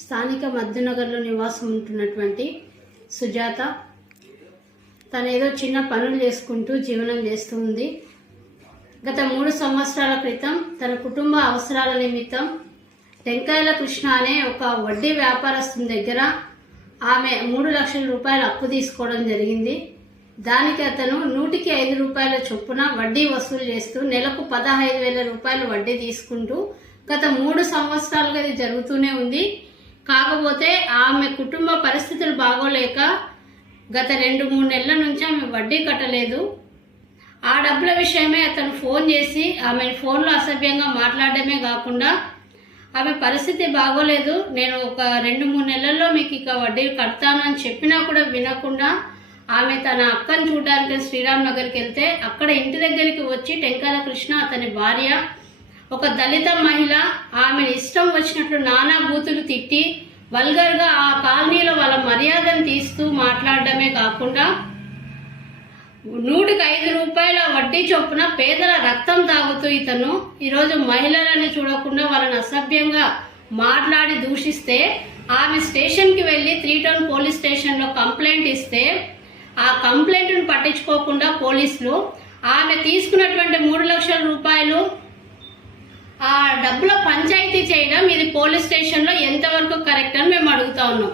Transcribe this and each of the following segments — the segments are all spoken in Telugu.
స్థానిక మధ్యనగర్లో నివాసం ఉంటున్నటువంటి సుజాత. తను ఏదో చిన్న పనులు చేసుకుంటూ జీవనం చేస్తుంది గత మూడు సంవత్సరాల క్రితం తన కుటుంబ అవసరాల నిమిత్తం టెంకాయల కృష్ణ అనే ఒక వడ్డీ వ్యాపారస్తుని దగ్గర ఆమె మూడు లక్షల రూపాయలు అప్పు తీసుకోవడం జరిగింది. దానికి అతను నూటికి ఐదు రూపాయల చొప్పున వడ్డీ వసూలు చేస్తూ నెలకు పదహైదు వేల రూపాయలు వడ్డీ తీసుకుంటూ గత మూడు సంవత్సరాలుగా ఇది జరుగుతూనే ఉంది. కాకపోతే ఆమె కుటుంబ పరిస్థితులు బాగోలేక గత రెండు మూడు నెలల నుంచి ఆమె వడ్డీ కట్టలేదు. ఆ డబ్బుల విషయమే అతను ఫోన్ చేసి ఆమె ఫోన్లో అసభ్యంగా మాట్లాడడమే కాకుండా ఆమె పరిస్థితి బాగోలేదు. నేను ఒక రెండు మూడు నెలల్లో మీకు ఇక వడ్డీ కడతాను అని చెప్పినా కూడా వినకుండా ఆమె తన అక్కని చూడడానికి శ్రీరామ్ నగర్కి వెళ్తే అక్కడ ఇంటి దగ్గరికి వచ్చి టెంకాల కృష్ణ అతని భార్య ఒక దళిత మహిళ ఆమె ఇష్టం వచ్చినట్లు నానా బూతులు తిట్టి వల్గర్గా ఆ కాలనీలో వాళ్ళ మర్యాదను తీస్తూ మాట్లాడడమే కాకుండా నూటికి ఐదు రూపాయల వడ్డీ చొప్పున పేదల రక్తం తాగుతూ ఇతను ఈరోజు మహిళలని చూడకుండా వాళ్ళని అసభ్యంగా మాట్లాడి దూషిస్తే ఆమె స్టేషన్కి వెళ్ళి త్రీ టౌన్ పోలీస్ స్టేషన్లో కంప్లైంట్ ఇస్తే ఆ కంప్లైంట్ను పట్టించుకోకుండా పోలీసులు ఆమె తీసుకున్నటువంటి మూడు లక్షల రూపాయలు ఆ డబ్బుల పంచాయతీ చేయడం ఇది పోలీస్ స్టేషన్లో ఎంతవరకు కరెక్ట్ అని మేము అడుగుతా ఉన్నాం.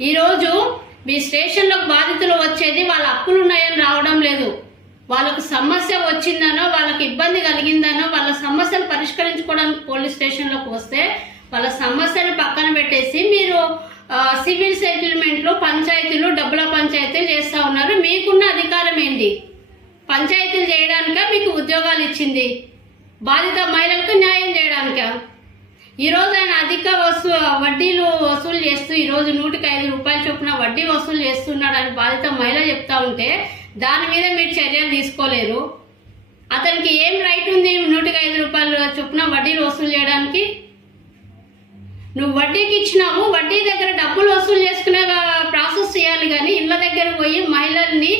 ఈరోజు మీ స్టేషన్లో బాధితులు వచ్చేది వాళ్ళ అప్పులు ఉన్నాయని రావడం లేదు. వాళ్ళకు సమస్య వచ్చిందనో వాళ్ళకి ఇబ్బంది కలిగిందనో వాళ్ళ సమస్యలు పరిష్కరించుకోవడానికి పోలీస్ స్టేషన్లోకి వస్తే వాళ్ళ సమస్యలు పక్కన పెట్టేసి మీరు సివిల్ సెటిల్మెంట్లు పంచాయతీలు డబ్బుల పంచాయతీలు చేస్తూ ఉన్నారు. మీకున్న అధికారం ఏంటి? పంచాయతీలు చేయడానిక మీకు ఉద్యోగాలు ఇచ్చింది? బాధిత మహిళలకు న్యాయం చేయడానిక? ఈరోజు ఆయన అధిక వసూ వడ్డీలు వసూలు చేస్తూ ఈరోజు నూటికి ఐదు రూపాయల చొప్పున వడ్డీ వసూలు చేస్తున్నాడని బాధిత మహిళ చెప్తా ఉంటే దాని మీద మీరు చర్యలు తీసుకోలేరు. అతనికి ఏం రైట్ ఉంది నూటికి ఐదు రూపాయలు చొప్పున వడ్డీలు వసూలు చేయడానికి? నువ్వు వడ్డీకి ఇచ్చినావు వడ్డీ దగ్గర డబ్బులు వసూలు చేసుకునే ప్రాసెస్ చేయాలి కానీ ఇళ్ళ దగ్గర పోయి మహిళల్ని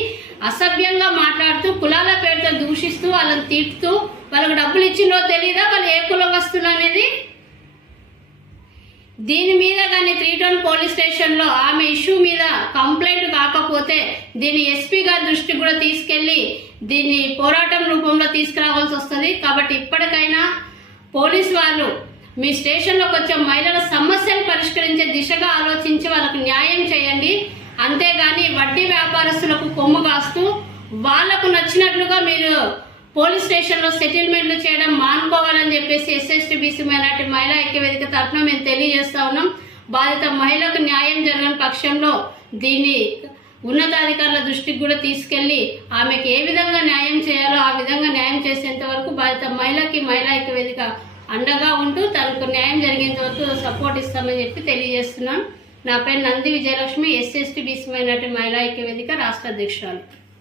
అసభ్యంగా మాట్లాడుతూ కులాల పేరుతో దూషిస్తూ వాళ్ళని తిట్టుతూ వాళ్ళకి డబ్బులు ఇచ్చిందో తెలియదా వాళ్ళు ఏ కులం దీని మీద కానీ త్రీ టౌన్ పోలీస్ స్టేషన్లో ఆమె ఇష్యూ మీద కంప్లైంట్ కాకపోతే దీన్ని ఎస్పీ గారి దృష్టికి కూడా తీసుకెళ్ళి దీన్ని పోరాటం రూపంలో తీసుకురావాల్సి వస్తుంది. కాబట్టి ఇప్పటికైనా పోలీస్ వాళ్ళు మీ స్టేషన్లోకి వచ్చే మహిళల సమస్యలు పరిష్కరించే దిశగా ఆలోచించి వాళ్ళకు న్యాయం చేయండి. అంతేగాని వడ్డీ వ్యాపారస్తులకు కొమ్ము కాస్తూ వాళ్ళకు నచ్చినట్లుగా మీరు పోలీస్ స్టేషన్లో సెటిల్మెంట్లు చేయడం మానుకోవాలని చెప్పేసి ఎస్ఎస్టీ బీసీ మైనార్టీ మహిళా ఐక్య వేదిక తరఫున మేము తెలియజేస్తా ఉన్నాం. బాధిత మహిళకు న్యాయం జరగని పక్షంలో దీన్ని ఉన్నతాధికారుల దృష్టికి కూడా తీసుకెళ్ళి ఆమెకి ఏ విధంగా న్యాయం చేయాలో ఆ విధంగా న్యాయం చేసేంత వరకు బాధిత మహిళకి మహిళా ఐక్య వేదిక అండగా ఉంటూ తనకు న్యాయం జరిగేంత వరకు సపోర్ట్ ఇస్తామని చెప్పి తెలియజేస్తున్నాం. నా పేరు Nandi Vijayalakshmi SST BC minority మహిళా ఐక్య వేదిక రాష్ట్ర అధ్యక్షురాలు.